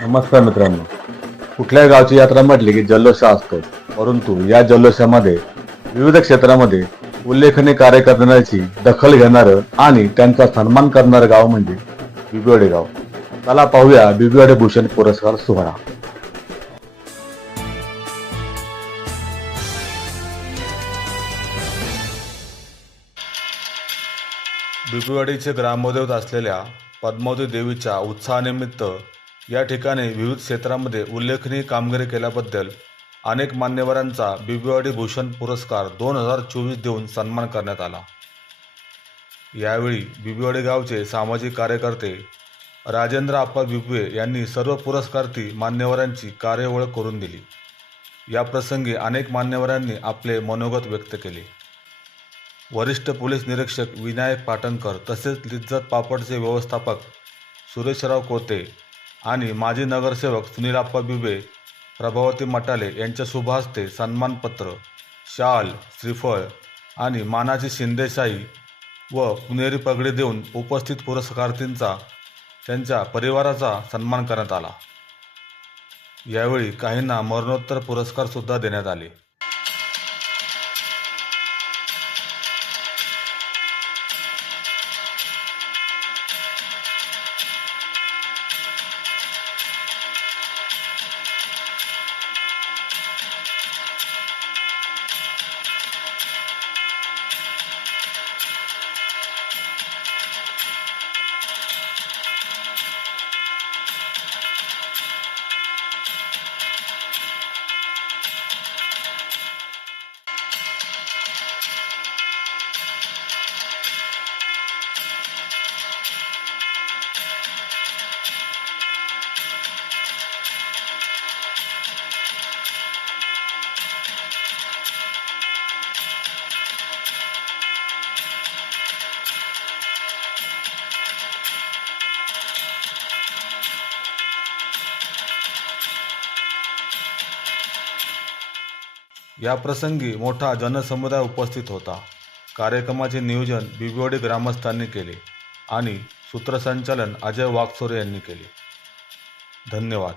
नमस्कार मित्रांनो. कुठल्याही गावची यात्रा म्हटली की जल्लोष असतो. परंतु या जल्लोषामध्ये विविध क्षेत्रामध्ये उल्लेखनीय कार्य करण्याची दखल घेणारं आणि त्यांचा सन्मान करणारं गाव म्हणजे बिबिवडे गाव. त्याला पाहूया बिबिवडे भूषण पुरस्कार सोहळा. बिबिवाडीचे ग्रामदेवत असलेल्या पद्मावती देवीच्या उत्साहानिमित्त या ठिकाणी विविध क्षेत्रामध्ये उल्लेखनीय कामगिरी केल्याबद्दल अनेक मान्यवरांचा बीबीवाडी भूषण पुरस्कार दोन हजार चोवीस देऊन सन्मान करण्यात आला. यावेळी बिबिवाडी गावचे सामाजिक कार्यकर्ते राजेंद्र आप्पा बिबवे यांनी सर्व पुरस्कार्थी मान्यवरांची कार्यओळख करून दिली. या प्रसंगी अनेक मान्यवरांनी आपले मनोगत व्यक्त केले. वरिष्ठ पोलीस निरीक्षक विनायक पाटणकर तसेच लिज्जत पापडचे व्यवस्थापक सुरेशराव कोते आणि माजी नगरसेवक सुनीलाप्पा बिबे प्रभावती मटाले यांच्या शुभ हस्ते सन्मानपत्र शाल श्रीफळ आणि मानाची शिंदेशाही व पुणेरी पगडी देऊन उपस्थित पुरस्कारार्थींचा त्यांच्या परिवाराचा सन्मान करण्यात आला. यावेळी काहींना मरणोत्तर पुरस्कारसुद्धा देण्यात आले. या प्रसंगी मोठा जनसमुदाय उपस्थित होता. कार्यक्रमाचे नियोजन बिबिवडी ग्रामस्थांनी केले आणि सूत्रसंचालन अजय वाघसोरे यांनी केले. धन्यवाद.